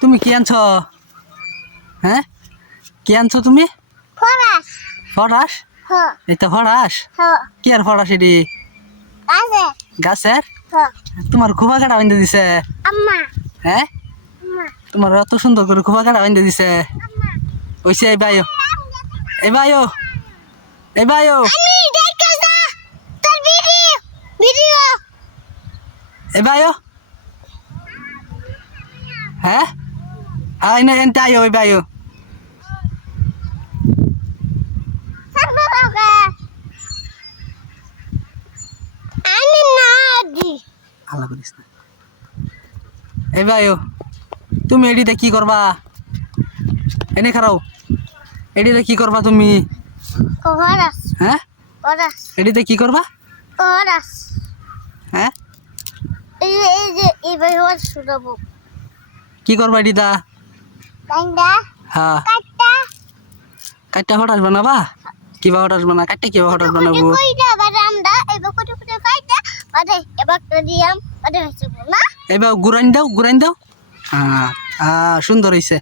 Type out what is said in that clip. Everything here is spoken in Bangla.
তুমি কি আনছো? হ্যাঁ, কি আনছো তুমি? Farage Farage? হ এটা ফরাস? হ কি আর ফরাস এটি? আছে গাছের? হ তোমার খুবা কাটা বান্ধে দিছে? আম্মা হ্যাঁ, আম্মা তোমার এত সুন্দর করে খুবা কাটা বান্ধে দিছে। আম্মা ওইসে এই বায়ো, এই বায়ো, এই বায়ো, আমি দেখাছা তোর ভিডিও ভিডিও এই বায়ো। হ্যাঁ, আই না এনতে আয়ো, এই বায়ো। সাবধানে আমি নাদি হাল্লা করিস না। এই বায়ো, তুমি এডিতে কি করবা? এনে খারাও, এডিতে কি করবা তুমি? ফরাস হ্যাঁ, ফরাস এডিতে কি করবা? ফরাস হ্যাঁ, এই যে এই ভাই শুনবো কি করবা এডিতা? কাইন্দা হ্যাঁ, কাটটা কাটটা হঠাৎ বানাবা? কিবা হঠাৎ বানা, কাটটা কিবা হঠাৎ বানাবো? কইটা বারান্দা এবার কোটে কোটে কাইটা আরে এবার দিয়াম আরে হইছে না এবার গুরাইন দাও, গুরাইন দাও। হ্যাঁ, সুন্দর হয়েছে।